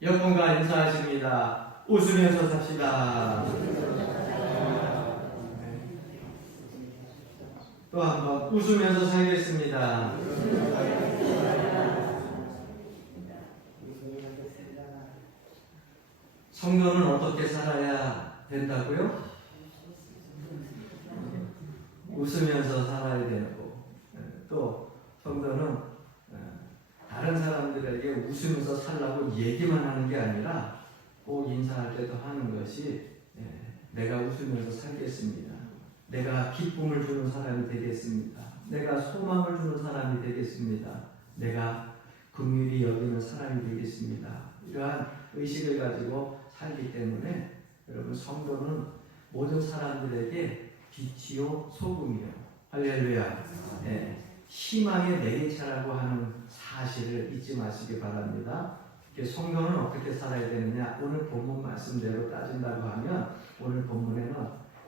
여러분과 인사하십니다. 웃으면서 삽시다. 또 한 번 웃으면서 살겠습니다. 성도는 어떻게 살아야 된다고요? 웃으면서 살아야 되고, 또 성도는 다른 사람들에게 웃으면서 살라고 얘기만 하는 게 아니라 꼭 인사할 때도 하는 것이 내가 웃으면서 살겠습니다. 내가 기쁨을 주는 사람이 되겠습니다. 내가 소망을 주는 사람이 되겠습니다. 내가 긍휼히 여기는 사람이 되겠습니다. 이러한 의식을 가지고 살기 때문에 여러분 성도는 모든 사람들에게 빛이요 소금이요. 할렐루야. 희망의 매개체라고 하는 사실을 잊지 마시기 바랍니다. 성도는 어떻게 살아야 되느냐? 오늘 본문 말씀대로 따진다고 하면 오늘 본문에는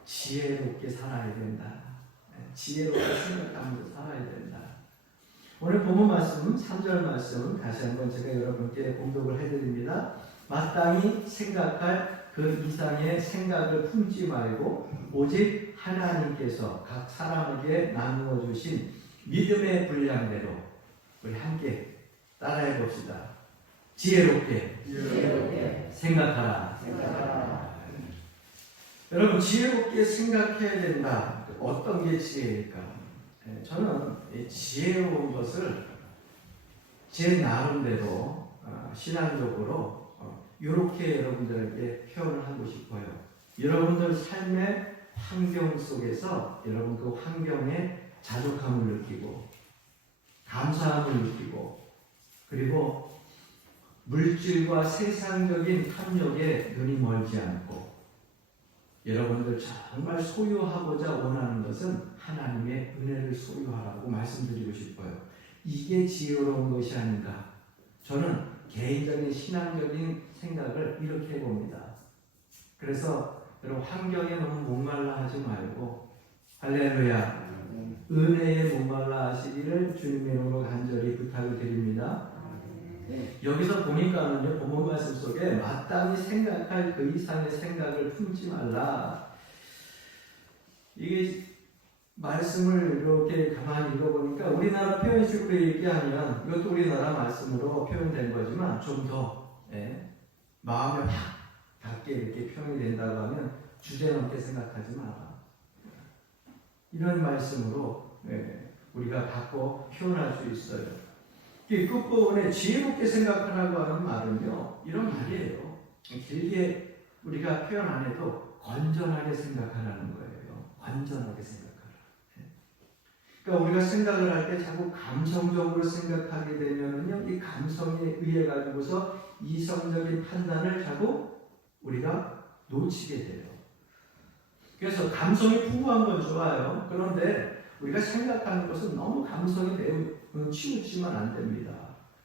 지혜롭게 살아야 된다. 지혜롭게 생각하면서 살아야 된다. 오늘 본문 말씀 3절 말씀은 다시 한번 제가 여러분께 봉독을 해드립니다. 마땅히 생각할 그 이상의 생각을 품지 말고 오직 하나님께서 각 사람에게 나누어 주신 믿음의 분량대로 우리 함께 따라해 봅시다. 지혜롭게 생각하라. 여러분 지혜롭게 생각해야 된다. 어떤 게 지혜일까? 저는 지혜로운 것을 제 나름대로 신앙적으로 이렇게 여러분들에게 표현을 하고 싶어요. 여러분들 삶의 환경 속에서 여러분 그 환경에 자족함을 느끼고 감사함을 느끼고 그리고 물질과 세상적인 탐욕에 눈이 멀지 않고 여러분들 정말 소유하고자 원하는 것은 하나님의 은혜를 소유하라고 말씀드리고 싶어요. 이게 지혜로운 것이 아닌가. 저는 개인적인 신앙적인 생각을 이렇게 해봅니다. 그래서 여러분 환경에 너무 목말라 하지 말고 할렐루야 은혜에 목말라 하시기를 주님의 이름으로 간절히 부탁을 드립니다. 여기서 보니까는요, 본문 말씀 속에 마땅히 생각할 그 이상의 생각을 품지 말라. 이게 말씀을 이렇게 가만히 읽어보니까 우리나라 표현식으로 얘기하면 이것도 우리나라 말씀으로 표현된 거지만 좀 더 마음에 확 닿게 이렇게 표현이 된다고 하면 주제넘게 생각하지 마라. 이런 말씀으로 우리가 바꿔 표현할 수 있어요. 끝부분에 지혜롭게 생각하라고 하는 말은요, 이런 말이에요. 길게 우리가 표현 안 해도 건전하게 생각하라는 거예요. 건전하게 생각하라. 그러니까 우리가 생각을 할 때 자꾸 감성적으로 생각하게 되면은요, 이 감성에 의해 가지고서 이성적인 판단을 자꾸 우리가 놓치게 돼요. 그래서 감성이 풍부한 건 좋아요. 그런데 우리가 생각하는 것은 너무 감성이 매우 치우치면 안 됩니다.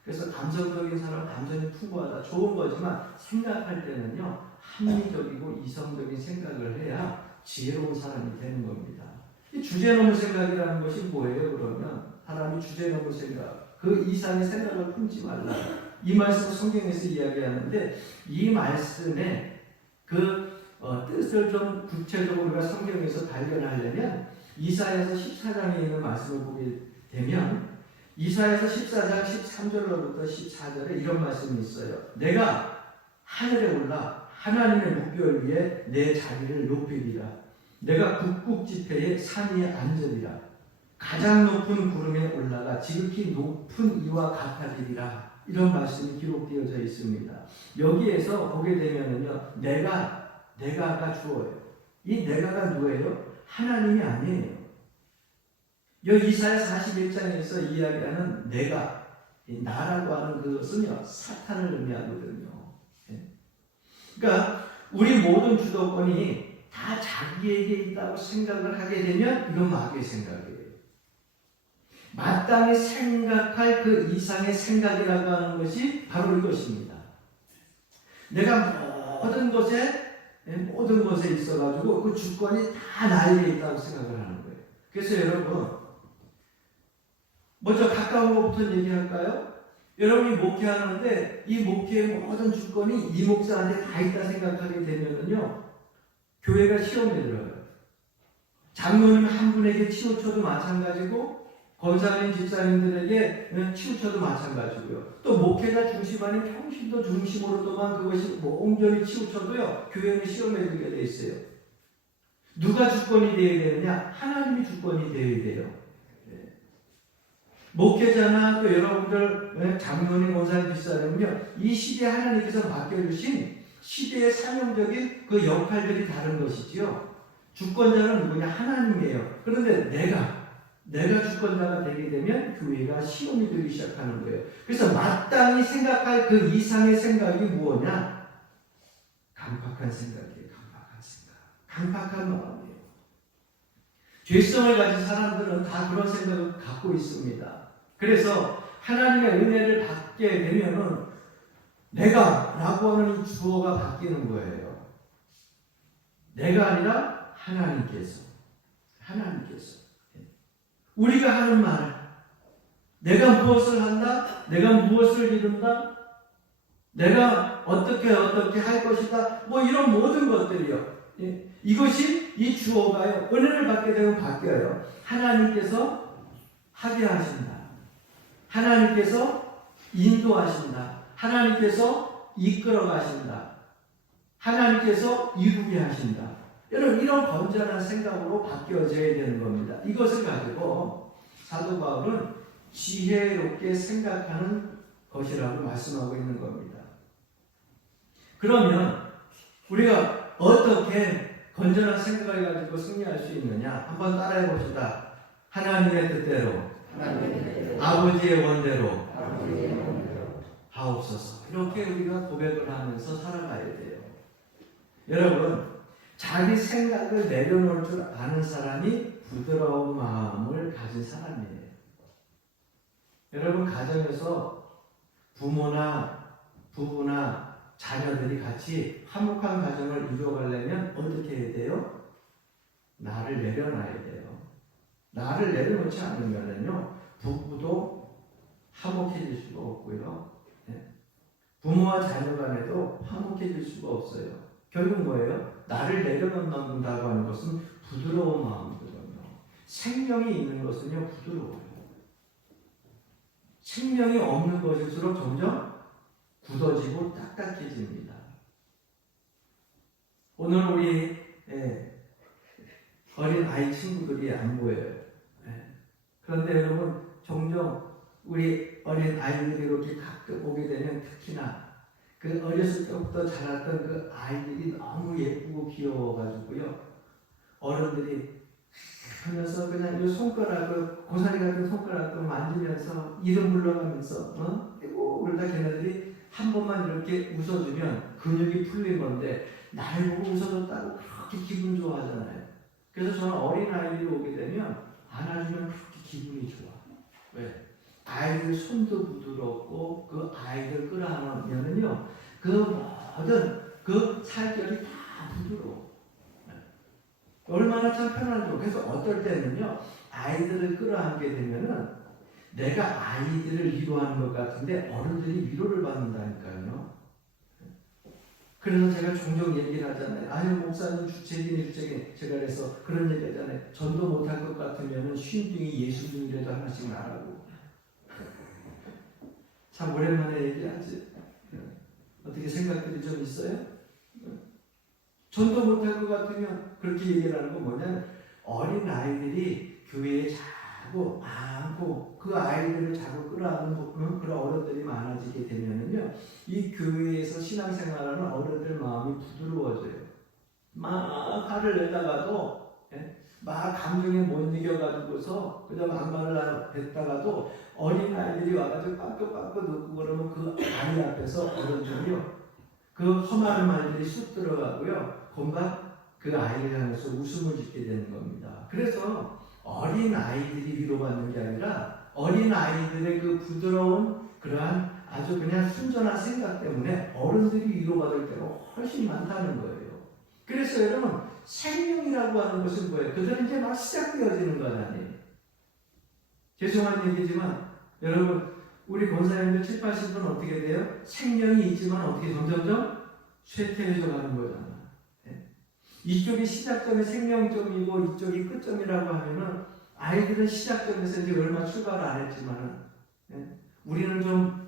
그래서 감성적인 사람, 감성이 풍부하다, 좋은 거지만 생각할 때는요, 합리적이고 이성적인 생각을 해야 지혜로운 사람이 되는 겁니다. 이 주제넘은 생각이라는 것이 뭐예요? 그러면 사람이 주제넘은 생각, 그 이상의 생각을 품지 말라. 이 말씀 성경에서 이야기하는데 이 말씀의 그 뜻을 좀 구체적으로 우리가 성경에서 발견하려면 이사야서 14장에 있는 말씀을 보게 되면 이사야서 14장 13절로부터 14절에 이런 말씀이 있어요. 내가 하늘에 올라 하나님의 묵별 위에 내 자리를 높이리라. 내가 북극 지폐의 산 위에 앉으리라. 가장 높은 구름에 올라가 지극히 높은 이와 같아지리라. 이런 말씀이 기록되어져 있습니다. 여기에서 보게 되면은요, 내가가 주어요. 이 내가가 누구예요? 하나님이 아니에요. 여기 이사야 41장에서 이야기하는 내가, 나라고 하는 그것은요, 사탄을 의미하거든요. 그러니까 우리 모든 주도권이 다 자기에게 있다고 생각을 하게 되면 이건 마귀의 생각이에요. 마땅히 생각할 그 이상의 생각이라고 하는 것이 바로 이것입니다. 내가 모든 것에 있어가지고 그 주권이 다 나에게 있다고 생각을 하는 거예요. 그래서 여러분, 먼저 가까운 것부터 얘기할까요? 여러분이 목회하는데 이 목회의 모든 주권이 이 목사한테 다 있다 생각하게 되면은요, 교회가 시험에 들어요. 장로님 한 분에게 치우쳐도 마찬가지고, 권사님, 집사님들에게 치우쳐도 마찬가지고요. 또 목회자 중심 아닌 평신도 중심으로도만 그것이 온전히 치우쳐도요, 교회는 시험에 들게 돼 있어요. 누가 주권이 되어야 되느냐? 하나님이 주권이 되어야 돼요. 목회자나 또 여러분들 장로님, 권사님, 집사님은요, 이 시대에 하나님께서 맡겨주신 시대의 사명적인 그 역할들이 다른 것이지요. 주권자는 누구냐? 하나님이에요. 그런데 내가 주권자가 되게 되면 교회가 시험이 되기 시작하는 거예요. 그래서 마땅히 생각할 그 이상의 생각이 무엇이냐? 강팍한 생각이에요. 강팍한 생각. 강팍한 마음이에요. 죄성을 가진 사람들은 다 그런 생각을 갖고 있습니다. 그래서 하나님의 은혜를 받게 되면은 내가라고 하는 이 주어가 바뀌는 거예요. 내가 아니라 하나님께서. 우리가 하는 말, 내가 무엇을 한다, 내가 무엇을 이룬다, 내가 어떻게 할 것이다, 뭐 이런 모든 것들이요. 이것이 이 주어가요. 은혜를 받게 되면 바뀌어요. 하나님께서 하게 하신다. 하나님께서 인도하신다. 하나님께서 이끌어 가신다. 하나님께서 이루게 하신다. 여러분, 이런 건전한 생각으로 바뀌어져야 되는 겁니다. 이것을 가지고 사도 바울은 지혜롭게 생각하는 것이라고 말씀하고 있는 겁니다. 그러면 우리가 어떻게 건전한 생각을 가지고 승리할 수 있느냐? 한번 따라해 봅시다. 하나님의 뜻대로, 아버지의 원대로 하옵소서. 이렇게 우리가 고백을 하면서 살아가야 돼요. 여러분, 자기 생각을 내려놓을 줄 아는 사람이 부드러운 마음을 가진 사람이에요. 여러분, 가정에서 부모나 부부나 자녀들이 같이 화목한 가정을 이루어가려면 어떻게 해야 돼요? 나를 내려놔야 돼요. 나를 내려놓지 않으면요, 부부도 화목해질 수가 없고요. 부모와 자녀 간에도 화목해질 수가 없어요. 결국 뭐예요? 나를 내려놓는다고 하는 것은 부드러운 마음이거든요. 생명이 있는 것은요, 부드러워요. 생명이 없는 것일수록 점점 굳어지고 딱딱해집니다. 오늘 우리 어린 아이 친구들이 안 보여요. 그런데 여러분, 종종 우리 어린 아이들이 이렇게 가끔 오게 되면 특히나 그 어렸을 때부터 자랐던 그 아이들이 너무 예쁘고 귀여워가지고요, 어른들이 하면서 그냥 이 손가락을, 고사리 같은 손가락을 만지면서 이름 불러가면서 아이고 그러다 걔네들이 한 번만 이렇게 웃어주면 근육이 풀린 건데 나를 보고 웃어줬다고 그렇게 기분 좋아하잖아요. 그래서 저는 어린 아이들이 오게 되면 안아주면 그렇게 기분이 좋아. 왜? 아이들 손도 부드럽고 그 아이들 끌어안으면은요, 그 모든 그 살결이 다 부드러워. 얼마나 참 편하죠. 그래서 어떨 때는요, 아이들을 끌어안게 되면은 내가 아이들을 위로하는 것 같은데 어른들이 위로를 받는다니까요. 그래서 제가 종종 얘기를 하잖아요. 아니, 목사님 주책이네. 제가 그래서 그런 얘기 하잖아요. 전도 못할 것 같으면은 쉰둥이 예수둥이라도 하나씩 나라고. 참 오랜만에 얘기하지. 어떻게 생각들이 좀 있어요? 전도 못할 것 같으면 그렇게 얘기를 하는 건 뭐냐면, 어린 아이들이 교회에 자꾸 안고 그 아이들을 자꾸 끌어안는 그런 어른들이 많아지게 되면은요, 이 교회에서 신앙생활하는 어른들 마음이 부드러워져요. 막 화를 내다가도, 막 감정에 못 이겨가지고서 그저 막말을 했다가도 어린 아이들이 와가지고 빠끄빠끄 놓고 그러면 그 아이 앞에서 어른들이요, 그 험한 말들이 쑥 들어가고요, 금방 그 아이를 향해서 웃음을 짓게 되는 겁니다. 그래서 어린 아이들이 위로받는 게 아니라 어린 아이들의 그 부드러운 그러한 아주 그냥 순전한 생각 때문에 어른들이 위로받을 때가 훨씬 많다는 거예요. 그래서 여러분, 생명이라고 하는 것은 뭐예요? 그들은 이제 막 시작되어지는 것 아니에요. 죄송한 얘기지만 여러분, 우리 권사님들 7, 80은 어떻게 돼요? 생명이 있지만 어떻게 점점점 쇠퇴해져 가는 거잖아. 예? 이쪽이 시작점이 생명점이고 이쪽이 끝점이라고 하면은 아이들은 시작점에서 이제 얼마 출발을 안 했지만은 예? 우리는 좀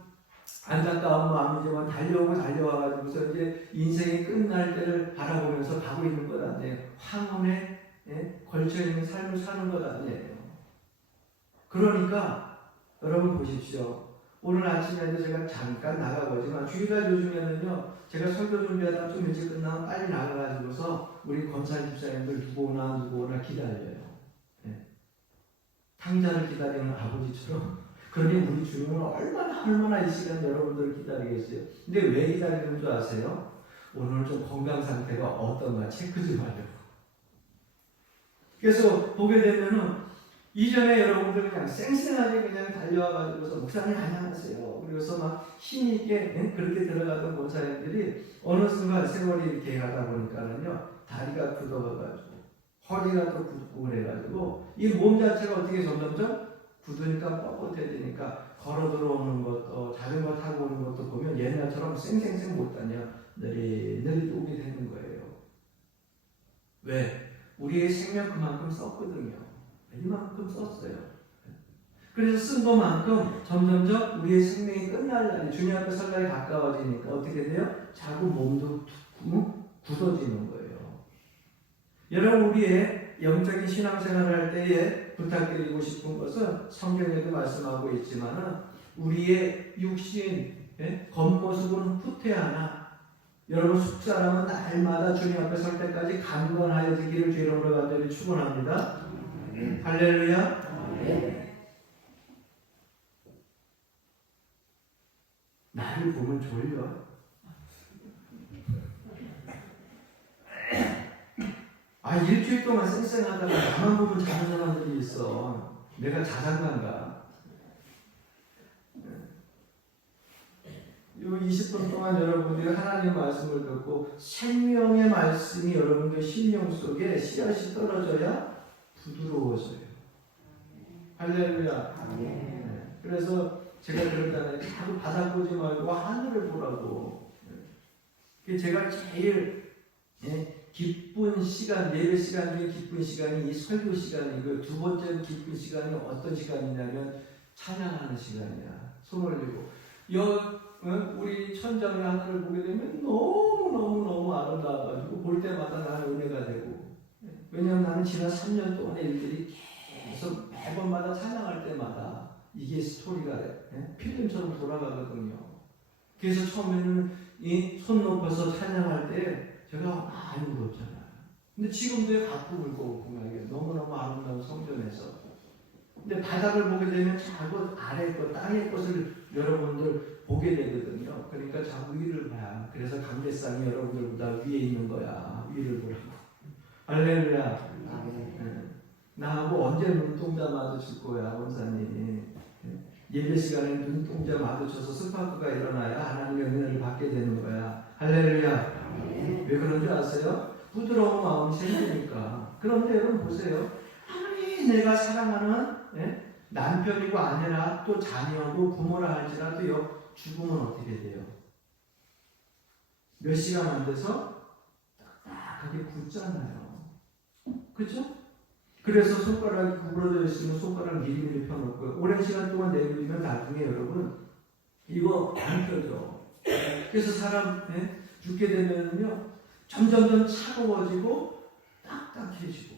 안타까운 마음이지만 달려오고 달려와가지고서 이제 인생이 끝날 때를 바라보면서 가고 있는 것 아니에요. 황혼에 예? 걸쳐있는 삶을 사는 것 아니에요. 그러니까 여러분 보십시오. 오늘 아침에도 제가 잠깐 나가보지만 주일날 요즘에는요 제가 설교 준비하다가 좀 일찍 끝나면 빨리 나가가지고서 우리 권사 집사님들 누구 오나 기다려요. 예. 탕자를 기다리는 아버지처럼. 그러니 우리 주님은 얼마나 이 시간 여러분들을 기다리겠어요. 근데 왜 기다리는 줄 아세요? 오늘 좀 건강 상태가 어떤가 체크 좀 하려고. 그래서 보게 되면은 이전에 여러분들 그냥 쌩쌩하게 그냥 달려와가지고서 목사님 안녕하세요. 그래서 막 힘있게 그렇게 들어가던 권사님들이 어느 순간 세월이 이렇게 가다 보니까는요 다리가 굳어가지고 허리가 또 굳고 그래가지고 이 몸 자체가 어떻게 점점점 굳으니까 뻣뻣해지니까 걸어 들어오는 것도 자전거 타고 오는 것도 보면 옛날처럼 쌩쌩쌩 못 다녀 느릿느릿 오게 되는 거예요. 왜? 우리의 생명 그만큼 썼거든요. 이만큼 썼어요. 그래서 쓴 것만큼 점점점 우리의 생명이 끝날 날이 주님 앞에 설 날이 가까워지니까 어떻게 돼요? 자꾸 몸도 굳어지는 거예요. 여러분 우리의 영적인 신앙생활을 할 때에 부탁드리고 싶은 것은 성경에도 말씀하고 있지만은 우리의 육신 겉모습은 후퇴하나 여러분 속사람은 날마다 주님 앞에 설 때까지 강건하여지기를 주 이름으로 간절히 축원합니다. 할렐루야. 나를 보면 졸려. 일주일 동안 쌩쌩하다가 나만 보면 자는 사람들이 있어. 내가 자장가인가? 이 20분 동안 여러분들이 하나님 말씀을 듣고 생명의 말씀이 여러분들 심령 속에 씨앗이 떨어져야 부드러워져요. 할렐루야. 네. 그래서 제가 그러잖아요. 자꾸 바닥 보지 말고 하늘을 보라고. 제가 제일 기쁜 시간, 예배 시간 중에 기쁜 시간이 이 설교 시간이고 두 번째로 기쁜 시간이 어떤 시간이냐면 찬양하는 시간이야. 손 올리고. 우리 천장의 하늘을 보게 되면 너무 아름다워가지고 볼 때마다 나는 은혜가 되고. 왜냐하면 나는 지난 3년 동안의 일들이 계속 매번마다 찬양할 때마다 이게 스토리가 필름처럼 돌아가거든요. 그래서 처음에는 이 손 높아서 찬양할 때 제가 많이 울었잖아요. 근데 지금도 가끔 울고 이게 너무너무 아름다운 성전에서. 근데 바닥을 보게 되면 자꾸 아래 것, 땅의 것을 여러분들 보게 되거든요. 그러니까 자꾸 위를 봐야. 그래서 감개상이 여러분들보다 위에 있는 거야. 위를 보라고. 할렐루야. 나하고 언제 눈동자 마주칠 거야, 원사님. 예배 시간에 눈동자 마주쳐서 스파크가 일어나야 하나님의 은혜를 받게 되는 거야. 할렐루야. 왜 그런 줄 아세요? 부드러운 마음이 생기니까. 그런데 여러분 보세요. 아무리 내가 사랑하는 남편이고 아내라 또 자녀고 부모라 할지라도요. 죽으면 어떻게 돼요? 몇 시간 안 돼서 딱딱하게 굳잖아요. 그렇죠? 그래서 손가락이 구부러져 있으면 손가락 미리미리 펴놓고요. 오랜 시간 동안 내밀면 나중에 여러분 이거 안 펴져. 그래서 사람 죽게 되면요 점점 차가워지고 딱딱해지고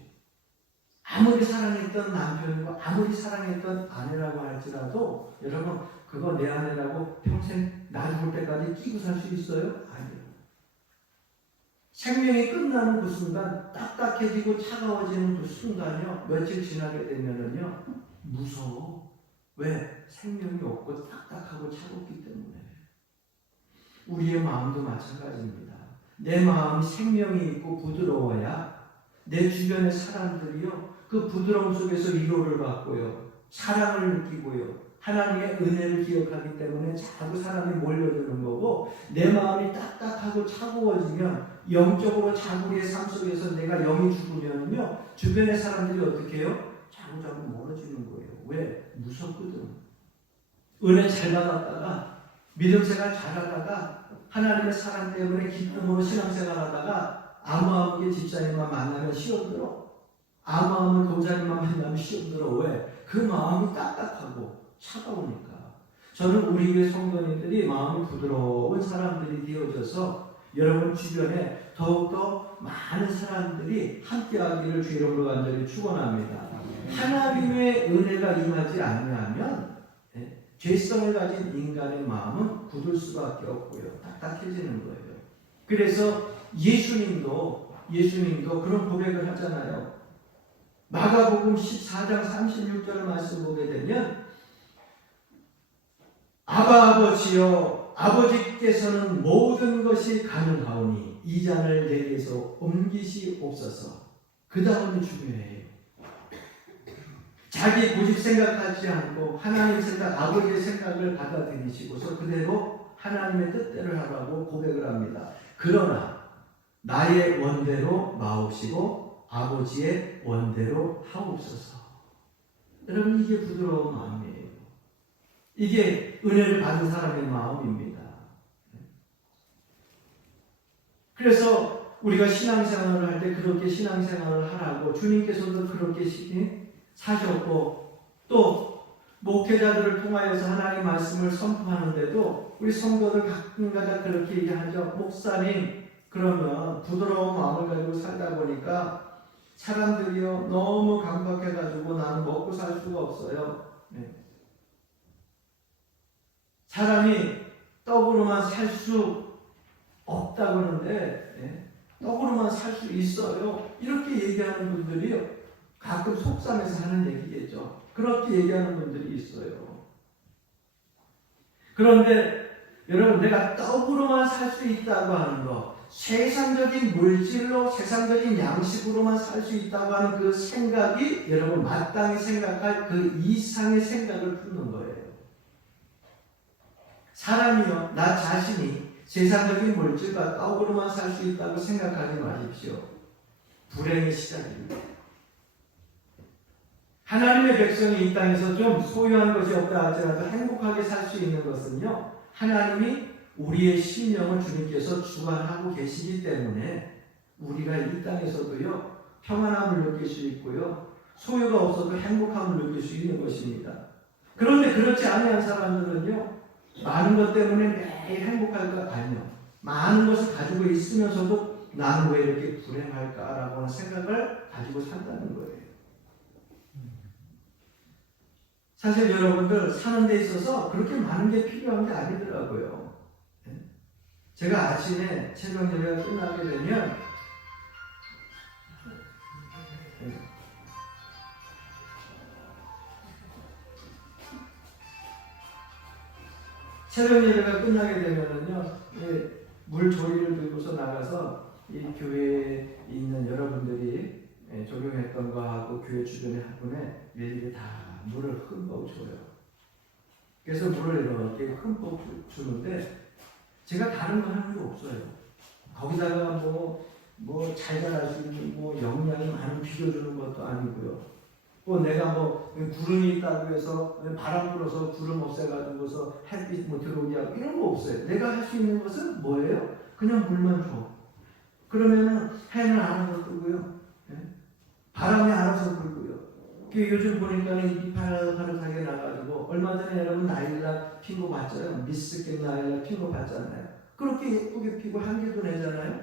아무리 사랑했던 남편이고 아무리 사랑했던 아내라고 할지라도 여러분 그거 내 아내라고 평생 나 죽을 때까지 끼고 살 수 있어요? 아니에요. 생명이 끝나는 그 순간 딱딱해지고 차가워지는 그 순간이요 며칠 지나게 되면은요 무서워. 왜? 생명이 없고 딱딱하고 차갑기 때문에. 우리의 마음도 마찬가지입니다. 내 마음이 생명이 있고 부드러워야 내 주변의 사람들이요 그 부드러움 속에서 위로를 받고요 사랑을 느끼고요 하나님의 은혜를 기억하기 때문에 자꾸 사람이 몰려드는 거고 내 마음이 딱딱하고 차가워지면 영적으로 자꾸 우리의 삶 속에서 내가 영이 죽으면요 주변의 사람들이 어떻게 해요? 자꾸 멀어지는 거예요. 왜? 무섭거든. 은혜 잘 받았다가 믿음 생활 잘하다가 하나님의 사랑 때문에 기쁨으로 신앙생활 하다가 아무아무개 집사님만 만나면 시험 들어. 아무아무 교사님만 만나면 시험 들어. 왜? 그 마음이 딱딱하고 차가우니까. 저는 우리 교회 성도님들이 마음이 부드러운 사람들이 되어져서 여러분 주변에 더욱더 많은 사람들이 함께하기를 주 이름으로 간절히 축원합니다. 하나님의 은혜가 임하지 않으면 죄성을 가진 인간의 마음은 굳을 수밖에 없고요. 딱딱해지는 거예요. 그래서 예수님도 그런 고백을 하잖아요. 마가복음 14장 36절 말씀 보게 되면 아바 아버지여 아버지께서는 모든 것이 가능하오니 이 잔을 내게서 옮기시옵소서. 그 다음이 중요해요. 자기 고집 생각하지 않고 하나님 생각, 아버지의 생각을 받아들이시고서 그대로 하나님의 뜻대로 하라고 고백을 합니다. 그러나 나의 원대로 마옵시고 아버지의 원대로 하옵소서. 여러분, 이게 부드러운 마음이에요. 이게 은혜를 받은 사람의 마음입니다. 그래서 우리가 신앙생활을 할 때 그렇게 신앙생활을 하라고 주님께서도 그렇게 사셨고, 또 목회자들을 통하여서 하나님의 말씀을 선포하는데도 우리 성도들 가끔가다 그렇게 얘기하죠. 목사님, 그러면 부드러운 마음을 가지고 살다 보니까 사람들이요 너무 강박해가지고 나는 먹고 살 수가 없어요. 사람이 떡으로만 살 수 없다고 하는데 떡으로만 살 수 있어요. 이렇게 얘기하는 분들이요 가끔 속상해서 하는 얘기겠죠. 그렇게 얘기하는 분들이 있어요. 그런데 여러분, 내가 떡으로만 살 수 있다고 하는 거, 세상적인 물질로 세상적인 양식으로만 살 수 있다고 하는 그 생각이 여러분 마땅히 생각할 그 이상의 생각을 품는 거예요. 사람이요, 나 자신이 세상적인 물질과 떡으로만 살 수 있다고 생각하지 마십시오. 불행의 시작입니다. 하나님의 백성이 이 땅에서 좀 소유한 것이 없다 할지라도 행복하게 살 수 있는 것은요, 하나님이 우리의 심령을 주님께서 주관하고 계시기 때문에 우리가 이 땅에서도요 평안함을 느낄 수 있고요, 소유가 없어도 행복함을 느낄 수 있는 것입니다. 그런데 그렇지 않은 사람들은요, 많은 것 때문에 매일 행복할 것 아니요, 많은 것을 가지고 있으면서도 나는 왜 이렇게 불행할까라고 하는 생각을 가지고 산다는 거예요. 사실 여러분들 사는 데 있어서 그렇게 많은 게 필요한 게 아니더라고요. 제가 아침에 새벽 예배가 끝나게 되면 새벽 예배가 끝나게 되면은요, 물 조리를 들고서 나가서 이 교회에 있는 여러분들이 적용했던 거하고 교회 주변의 학군에 일일이 다 물을 흠뻑 줘요. 그래서 물을 이렇게 흠뻑 주는데 제가 다른 거 하는 게 없어요. 거기다가 뭐 잘 자랄 수 있는 영양이 많은 비료 주는 것도 아니고요. 내가 구름이 있다고 해서 바람 불어서 구름 없애가지고서 햇빛 들어오게 하고 이런 거 없어요. 내가 할 수 있는 것은 뭐예요? 그냥 물만 줘. 그러면은 해는 알아서 뜨고요. 바람이 알아서 불고요. 요즘 보니까는 잎이 파릇파릇하게 나가지고, 얼마 전에 여러분 나일락 핀 거 봤잖아요. 미스켓 나일락 핀 거 봤잖아요. 그렇게 예쁘게 피고 향기도 내잖아요.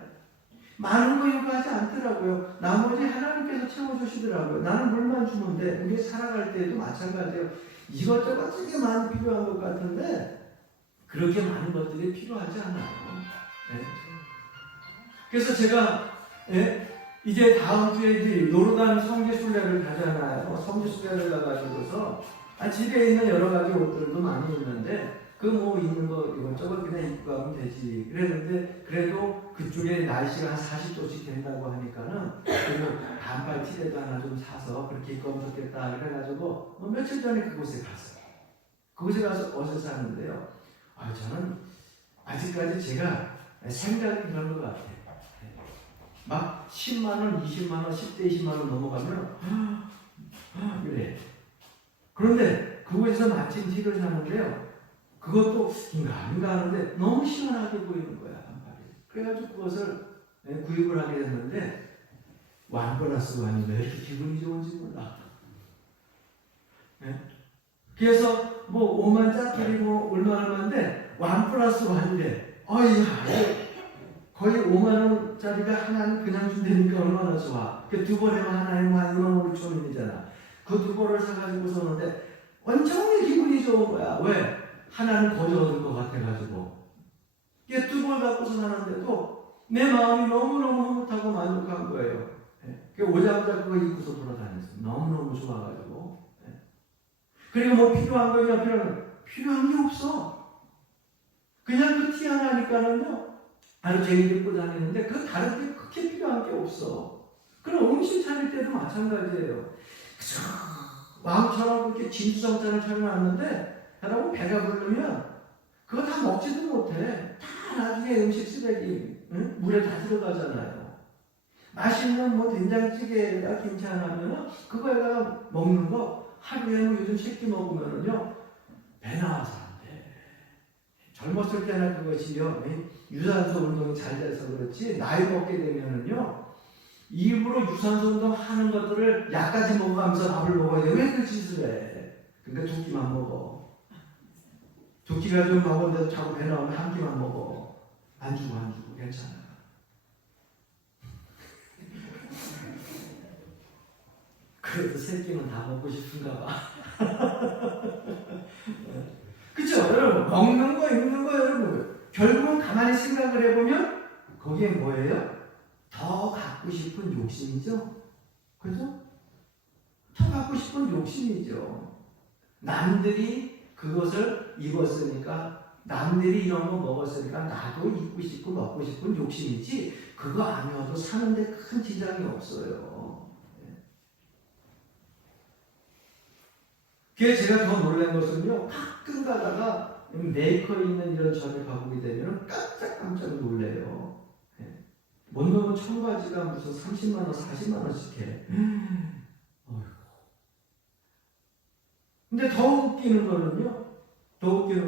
많은 거 요구하지 않더라고요. 나머지 하나님께서 채워주시더라고요. 나는 물만 주면 돼. 우리 살아갈 때도 마찬가지예요. 이것저것 되게 많이 필요한 것 같은데 그렇게 많은 것들이 필요하지 않아요. 그래서 제가 이제 다음 주에 노르단 성지순례를 가잖아요. 성지순례를 가가지고서 집에 있는 여러 가지 옷들도 많이 있는데 있는 거 이것저것 그냥 입고 가면 되지. 그랬는데 그래도 그쪽에 날씨가 한 40도씩 된다고 하니까는 반팔 티레도 하나 좀 사서 그렇게 입고 오면 좋겠다. 그래가지고 며칠 전에 그곳에 갔어요. 그곳에 가서 옷을 샀는데요. 저는 아직까지 제가 생각이 그런 것 같아요. 막 10만원, 20만원, 10대 20만원 넘어가면 그래. 그런데 그곳에서 마침 티를 사는데요, 그것도 인가 하는데 너무 시원하게 보이는 거야. 반팔이. 그래가지고 그것을 구입을 하게 됐는데 1+1이 왜 이렇게 기분이 좋은지 몰라. 그래서 뭐 5만짜리 뭐 얼마인데 1+1인데 어이야 거의 5만원짜리가 하나는 그냥 준다니까 얼마나 좋아. 그 두 번 하면 하나에 한 2만 5천 원이잖아. 그 두 번을 사가지고 쏘는데 완전히 기분이 좋은 거야. 왜? 하나는 거저 얻을 것 같아가지고. 이게 두 번 갖고서 사는데도 내 마음이 너무너무 흐뭇하고 만족한 거예요. 오자마자 그거 입고서 돌아다녔어요. 너무너무 좋아가지고. 그리고 뭐 필요한 거냐, 필요한 게 없어. 그냥 그 티 하나니까는요, 하루 종일 입고 다니는데 그 다른 게 그렇게 필요한 게 없어. 그럼 음식 차릴 때도 마찬가지예요. 그쵸. 마음처럼 그렇게 진수성찬을 차려놨는데, 여러분 배가 부르면 그거 다 먹지도 못해. 다 나중에 음식 쓰레기, 물에 다 들어가잖아요. 맛있는 뭐 된장찌개에다 김치 하나면은 그거에다가 먹는 거 하루에 뭐 요즘 식기 먹으면은요 배 나와서 안 돼. 젊었을 때나 그것이요 유산소 운동이 잘 돼서 그렇지 나이 먹게 되면은요 입으로 유산소 운동 하는 것들을 약까지 먹어가면서 밥을 먹어야 돼. 왜 그 짓을 해? 그러니까 두 끼만 먹어. 두 끼가 좀 먹었는데도 자꾸 배 나오면 한 끼만 먹어. 안 주고 괜찮아. 그래도 세 끼는 다 먹고 싶은가 봐. 그쵸? 여러분, 먹는 거, 입는 거, 여러분. 결국은 가만히 생각을 해보면, 거기에 뭐예요? 더 갖고 싶은 욕심이죠? 그죠? 더 갖고 싶은 욕심이죠. 남들이 그것을 입었으니까, 남들이 이런 거 먹었으니까, 나도 입고 싶고 먹고 싶은 욕심이지, 그거 아니어도 사는데 큰 지장이 없어요. 그래서 제가 더 놀란 것은요, 가끔 가다가 메이커 있는 이런 점에 가보게 되면 깜짝 놀래요. 못 넣으면 청바지가 무슨 30만원, 40만원씩 해. 어휴. 근데 더 웃기는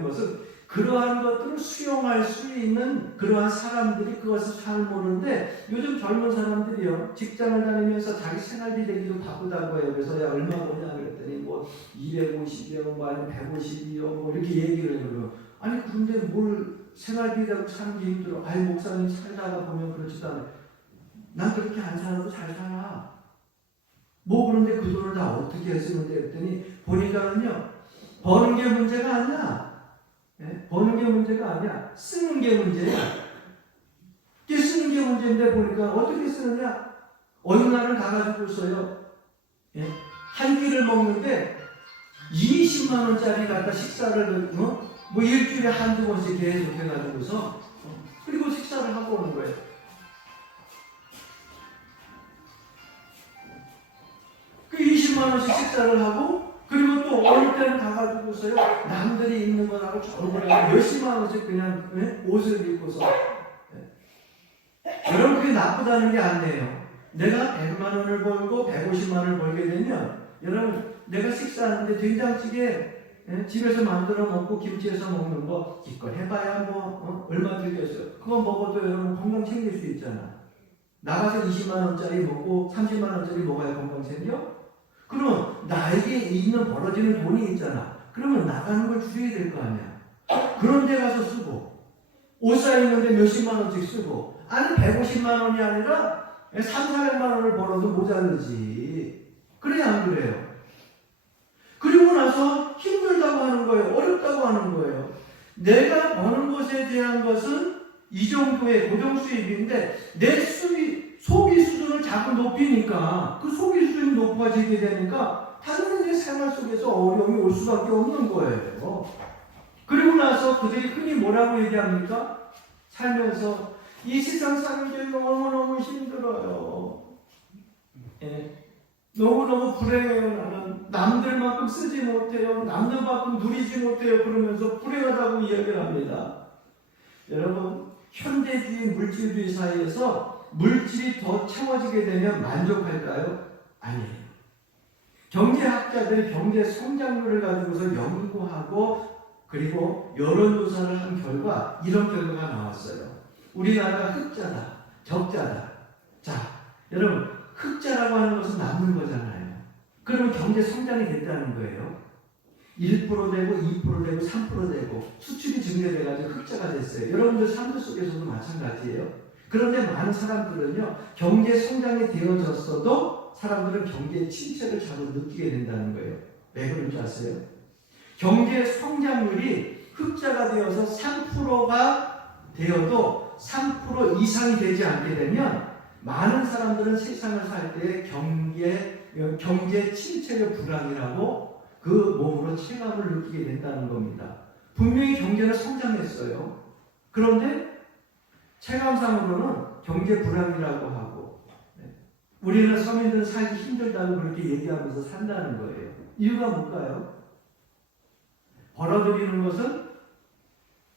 것은 그러한 것들을 수용할 수 있는 그러한 사람들이 그것을 잘 모르는데 요즘 젊은 사람들이요 직장을 다니면서 자기 생활비 내기도 바쁘다고 해요. 그래서 야 얼마 버냐 그랬더니 뭐 250이요 뭐 아니면 150이요 뭐 이렇게 얘기를 해요. 아니 근데 뭘 생활비 내고 사는 게 힘들어. 아니 목사님 살다가 보면 그렇지도 않아요. 난 그렇게 안 살아도 잘 살아. 뭐 그런데 그 돈을 다 어떻게 쓰는데 그랬더니 보니까는요 버는 게 문제가 아니야. 버는 게 문제가 아니야. 쓰는 게 문제야. 이게 쓰는 게 문제인데 보니까 어떻게 쓰느냐? 어느 날은 가가지고 써요. 한 끼를 먹는데 20만원짜리 갖다 식사를 뭐 일주일에 한두 번씩 계속 해가지고서 그리고 식사를 하고 오는 거예요. 그 20만원씩 식사를 하고 그리고 또 어느 때는 가가지고서요 남들이 입는 거하고 저런 몇십만 원씩 그냥 옷을 입고서 여러분 그게 나쁘다는 게 아니에요. 내가 100만 원을 벌고 150만 원을 벌게 되면 여러분 내가 식사하는데 된장찌개 집에서 만들어 먹고 김치에서 먹는 거 기껏 해봐야 뭐 얼마 들겠어요. 그거 먹어도 여러분 건강 챙길 수 있잖아. 나가서 20만 원짜리 먹고 30만 원짜리 먹어야 건강 챙겨? 그럼 나에게 있는 벌어지는 돈이 있잖아. 그러면 나가는 걸 줄여야 될 거 아니야. 그런 데 가서 쓰고 옷 사 입는데 몇십만 원씩 쓰고 아니 150만 원이 아니라 3,400만 원을 벌어도 모자르지. 그래 안 그래요? 그리고 나서 힘들다고 하는 거예요. 어렵다고 하는 거예요. 내가 버는 것에 대한 것은 이 정도의 고정 수입인데 내 소비 수준을 자꾸 높이니까 그 소비 수준이 높아지게 되니까 당연히 내 생활 속에서 어려움이 올 수밖에 없는 거예요. 그리고 나서 그들이 흔히 뭐라고 얘기합니까? 살면서 이 세상 사는 게 너무너무 힘들어요. 너무너무 불행해요. 나는 남들만큼 쓰지 못해요. 남들만큼 누리지 못해요. 그러면서 불행하다고 이야기를 합니다. 여러분 현대주의 물질주의 사이에서 물질이 더 채워지게 되면 만족할까요? 아니에요. 경제학자들이 경제 성장률을 가지고서 연구하고 그리고 여론조사를 한 결과 이런 결과가 나왔어요. 우리나라가 흑자다, 적자다. 자, 여러분 흑자라고 하는 것은 남는 거잖아요. 그러면 경제 성장이 됐다는 거예요. 1% 되고 2% 되고 3% 되고 수출이 증대돼가지고 흑자가 됐어요. 여러분들 삶 속에서도 마찬가지예요. 그런데 많은 사람들은요, 경제 성장이 되어졌어도 사람들은 경제 침체를 자꾸 느끼게 된다는 거예요. 왜 그런 줄 아세요? 경제 성장률이 흑자가 되어서 3%가 되어도 3% 이상이 되지 않게 되면 많은 사람들은 세상을 살 때 경제 침체의 불안이라고 그 몸으로 체감을 느끼게 된다는 겁니다. 분명히 경제는 성장했어요. 그런데 체감상으로는 경제 불안이라고 하고, 우리는 서민들은 살기 힘들다고 그렇게 얘기하면서 산다는 거예요. 이유가 뭘까요? 벌어들이는 것은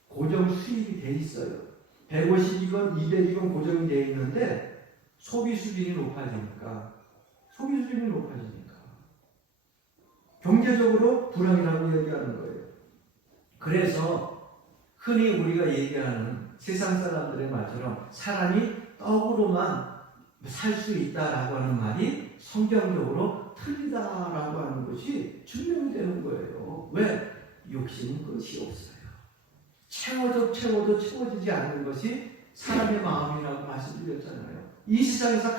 고정 수입이 돼 있어요. 150이건 200이건 고정이 돼 있는데 소비 수준이 높아지니까 경제적으로 불안이라고 얘기하는 거예요. 그래서 흔히 우리가 얘기하는 세상 사람들의 말처럼 사람이 떡으로만 살 수 있다라고 하는 말이 성경적으로 틀리다라고 하는 것이 증명이 되는 거예요. 왜? 욕심은 끝이 없어요. 채워도 채워지지 않는 것이 사람의 마음이라고 말씀드렸잖아요. 이 세상에서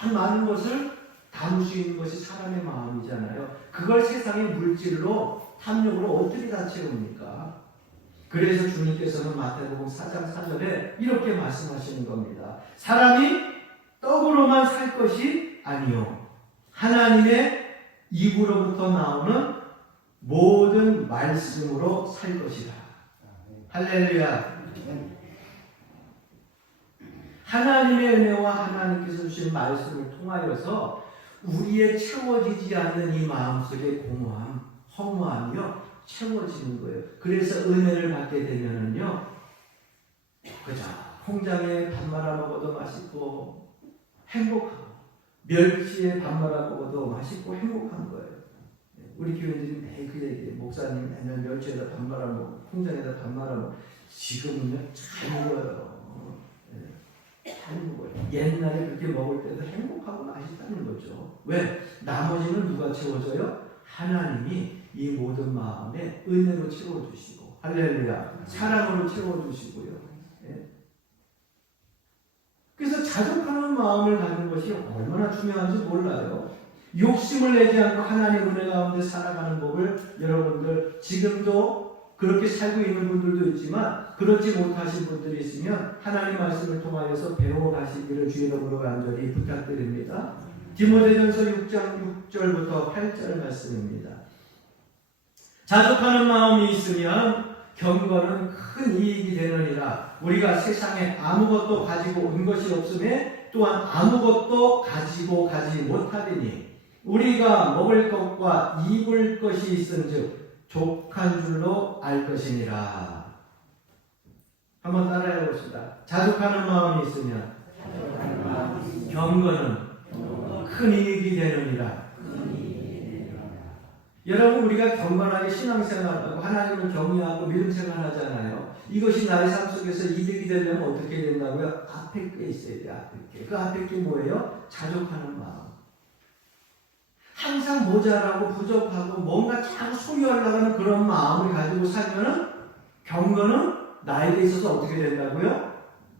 가장 많은 것을 담을 수 있는 것이 사람의 마음이잖아요. 그걸 세상의 물질로, 탐욕으로 어떻게 다 채웁니까? 그래서 주님께서는 마태복음 4장 4절에 이렇게 말씀하시는 겁니다. 사람이 떡으로만 살 것이 아니요, 하나님의 입으로부터 나오는 모든 말씀으로 살 것이라. 할렐루야. 하나님의 은혜와 하나님께서 주신 말씀을 통하여서 우리의 채워지지 않는 이 마음속의 공허함, 허무함이요, 채워지는 거예요. 그래서 은혜를 받게 되면은요, 그죠? 홍장에 밥 말아 먹어도 맛있고 행복하고, 멸치에 밥 말아 먹어도 맛있고 행복한 거예요. 우리 교인들이 매일 그 얘기해요. 목사님 맨날 멸치에다 밥 말아 먹고 홍장에다 밥 말아 먹고. 지금은요 잘 먹어요. 잘 먹어요. 옛날에 그렇게 먹을 때도 행복하고 맛있다는 거죠. 왜? 나머지는 누가 채워줘요? 하나님이 이 모든 마음에 은혜로 채워주시고, 할렐루야, 사랑으로 채워주시고요. 그래서 자족하는 마음을 갖는 것이 얼마나 중요한지 몰라요. 욕심을 내지 않고 하나님 은혜 가운데 살아가는 법을 여러분들 지금도 그렇게 살고 있는 분들도 있지만 그렇지 못하신 분들이 있으면 하나님 말씀을 통하여서 배워가시기를 주의 이름으로 간절히 부탁드립니다. 디모데전서 6장 6절부터 8절 말씀입니다. 자족하는 마음이 있으면 경건은 큰 이익이 되느니라. 우리가 세상에 아무것도 가지고 온 것이 없음에 또한 아무것도 가지고 가지 못하리니 우리가 먹을 것과 입을 것이 있은즉 족한 줄로 알 것이니라. 한번 따라해 봅시다. 자족하는 마음이 있으면 경건은 큰 이익이 되느니라. 여러분, 우리가 경건하게 신앙생활하고 하나님을 경외하고 믿음생활하잖아요. 이것이 나의 삶 속에서 이득이 되려면 어떻게 된다고요? 앞에 게 있어야 돼. 앞에 게. 그 앞에 게 뭐예요? 자족하는 마음. 항상 모자라고 부족하고 뭔가 자꾸 소유하려고 하는 그런 마음을 가지고 살면은 경건은 나에게 있어서 어떻게 된다고요?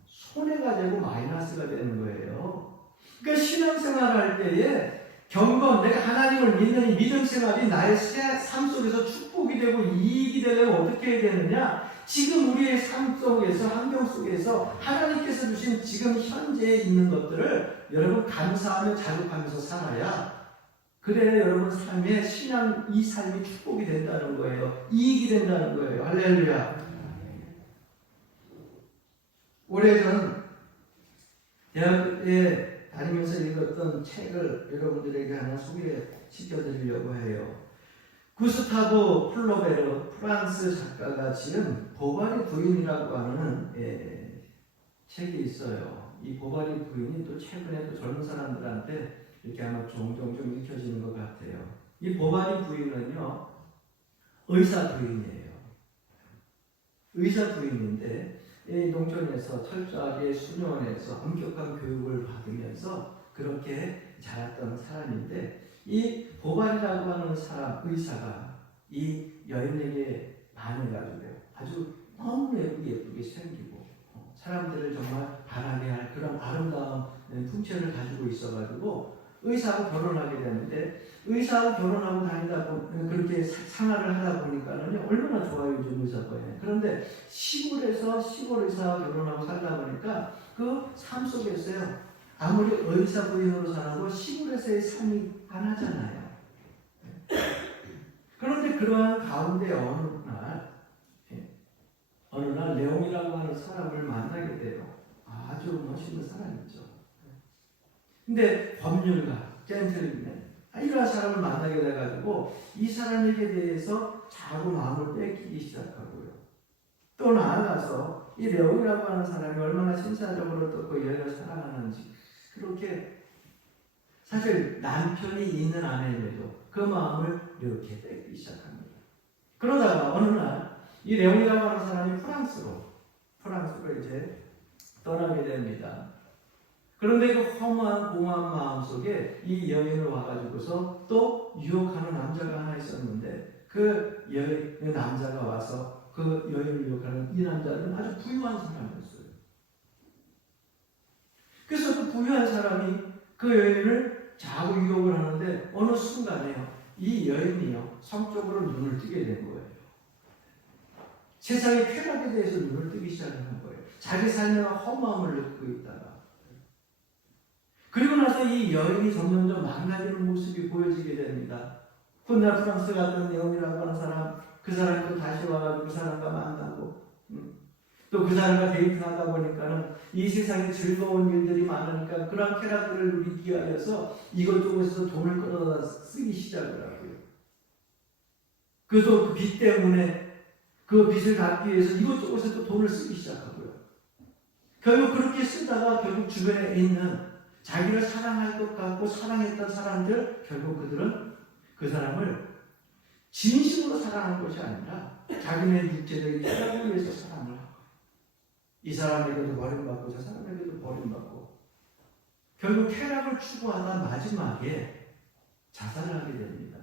손해가 되고 마이너스가 되는 거예요. 그러니까 신앙생활할 때에 경건, 내가 하나님을 믿는 이 믿음생활이 나의 삶 속에서 축복이 되고 이익이 되려면 어떻게 해야 되느냐? 지금 우리의 삶 속에서, 환경 속에서 하나님께서 주신 지금 현재에 있는 것들을 여러분 감사하며 자족하면서 살아야, 그래야 여러분 삶의 신앙, 이 삶이 축복이 된다는 거예요. 이익이 된다는 거예요. 할렐루야. 오래전 대학에 다니면서 읽었던 책을 여러분들에게 하나 소개시켜드리려고 해요. 구스타브 플로베르, 프랑스 작가가 지은 보바리 부인이라고 하는 책이 있어요. 이 보바리 부인이 또 최근에 또 젊은 사람들한테 이렇게 아마 종종 좀 읽혀지는 것 같아요. 이 보바리 부인은요, 의사 부인이에요. 의사 부인인데 이 농촌에서 철저하게 수련원에서 엄격한 교육을 받으면서 그렇게 자랐던 사람인데 이 보발이라고 하는 사람 의사가 이 여인에게 반해가지고 아주 너무 예쁘게 생기고 사람들을 정말 반하게 할 그런 아름다운 풍채를 가지고 있어가지고 의사하고 결혼하게 되는데 의사하고 결혼하고 다니다 그렇게 생활을 하다 보니까는요 얼마나 좋아요 요즘 의사과에. 그런데 시골에서 시골 의사와 결혼하고 살다 보니까 그 삶 속에서요 아무리 의사 부인으로 살아도 시골에서의 삶이 안 하잖아요. 그런데 그러한 가운데 어느 날 레옹이라고 하는 사람을 만나게 돼요. 아주 멋있는 사람이죠. 근데 법률가, 젠틀맨 이런 사람을 만나게 돼가지고 이 사람에게 대해서 자꾸 마음을 뺏기기 시작하고요. 또 나아가서 이 레옹이라고 하는 사람이 얼마나 신사적으로 또 그 여인을 사랑하는지 그렇게 사실 남편이 있는 아내에도 그 마음을 이렇게 뺏기 시작합니다. 그러다가 어느 날 이 레옹이라고 하는 사람이 프랑스로 이제 떠나게 됩니다. 그런데 그 허무한 공허한 마음 속에 이 여인을 와가지고서 또 유혹하는 남자가 하나 있었는데 그 남자가 와서 그 여인을 유혹하는 이 남자는 아주 부유한 사람이었어요. 그래서 그 부유한 사람이 그 여인을 자꾸 유혹을 하는데 어느 순간에요 이 여인이요 성적으로 눈을 뜨게 된 거예요. 세상의 쾌락에 대해서 눈을 뜨기 시작하는 거예요. 자기 삶에 허무함을 느끼고 있다가 그리고 나서 이 여인이 점점점 망가지는 모습이 보여지게 됩니다. 훗날 프랑스 갔던 레옹이라고 하는 사람 그 사람이 또 다시 와가지고 그 사람과 만나고 또 그 사람과 데이트하다 보니까는 이 세상에 즐거운 일들이 많으니까 그런 쾌락들을 누리기 위해서 이것저것에서 돈을 끌어다 쓰기 시작을 하고요. 그래서 그 빚 때문에 그 빚을 갚기 위해서 이것저것에서 돈을 쓰기 시작하고요. 결국 그렇게 쓰다가 결국 주변에 있는 자기를 사랑할 것 같고 사랑했던 사람들 결국 그들은 그 사람을 진심으로 사랑하는 것이 아니라 자기네 육체적인 쾌락을 위해서 사랑을 하고 이 사람에게도 버림받고 저 사람에게도 버림받고 결국 쾌락을 추구하다 마지막에 자살을 하게 됩니다.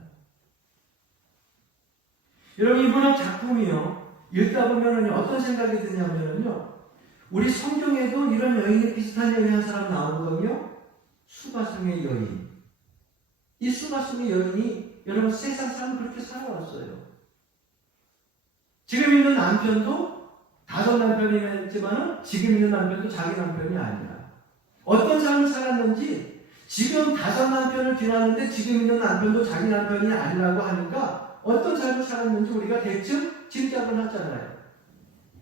여러분 이 문학 작품이요 읽다 보면은 어떤 생각이 드냐면요 우리 성경에도 이런 여인이 비슷한 여인 한 사람 나오거든요. 수가성의 여인. 이 수가성의 여인이 여러분 세상 삶을 그렇게 살아왔어요. 지금 있는 남편도 다섯 남편이 있지만 지금 있는 남편도 자기 남편이 아니라 어떤 삶을 살았는지 지금 다섯 남편을 지났는데 지금 있는 남편도 자기 남편이 아니라고 하니까 어떤 삶을 살았는지 우리가 대충 짐작을 하잖아요.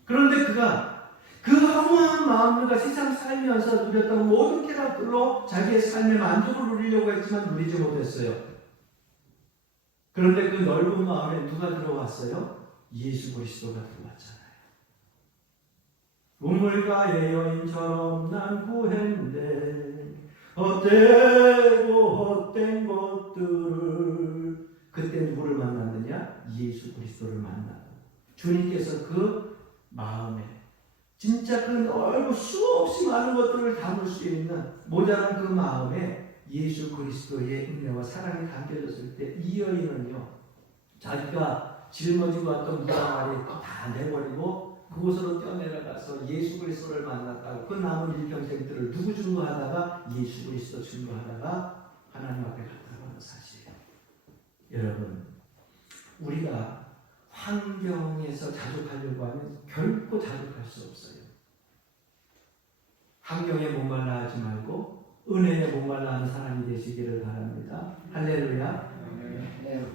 그런데 그가 그 허무한 마음과 세상 살면서 누렸던 모든 쾌락들로 자기의 삶의 만족을 누리려고 했지만 누리지 못했어요. 그런데 그 넓은 마음에 누가 들어왔어요? 예수 그리스도가 들어왔잖아요. 우물가의 여인처럼 난 구했는데 헛되고 헛된 것들을 그때 누구를 만났느냐? 예수 그리스도를 만나고 주님께서 그 마음에 진짜 그 넓고 수없이 많은 것들을 담을 수 있는 모자란 그 마음에 예수 그리스도의 은혜와 사랑이 담겨졌을 때 이 여인은요 자기가 짊어지고 왔던 무당아리 다 내버리고 그곳으로 뛰어내려가서 예수 그리스도를 만났다고 그 남은 일평생들을 누구 증거하다가 예수 그리스도 증거하다가 하나님 앞에 갔다고 하는 사실이에요. 여러분 우리가 환경에서 자족하려고 하면 결코 자족할 수 없어요. 환경에 목말라 하지 말고 은혜에 목말라 하는 사람이 되시기를 바랍니다. 할렐루야.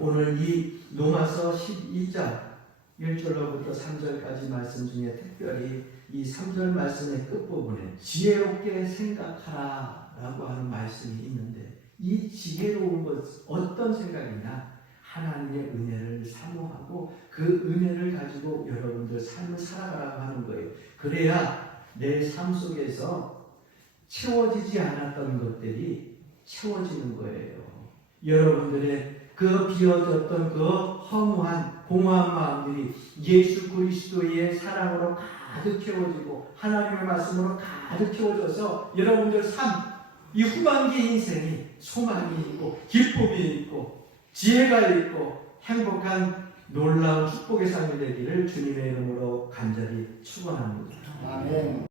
오늘 이 로마서 12장 1절로부터 3절까지 말씀 중에 특별히 이 3절 말씀의 끝부분에 지혜롭게 생각하라 라고 하는 말씀이 있는데 이 지혜로운 것 어떤 생각이냐? 하나님의 은혜를 사모하고 그 은혜를 가지고 여러분들 삶을 살아가라고 하는 거예요. 그래야 내 삶 속에서 채워지지 않았던 것들이 채워지는 거예요. 여러분들의 그 비어졌던 그 허무한 공허한 마음들이 예수 그리스도의 사랑으로 가득 채워지고 하나님의 말씀으로 가득 채워져서 여러분들 삶, 이 후반기 인생이 소망이 있고 기쁨이 있고 지혜가 있고 행복한 놀라운 축복의 삶이 되기를 주님의 이름으로 간절히 축원합니다. 아멘.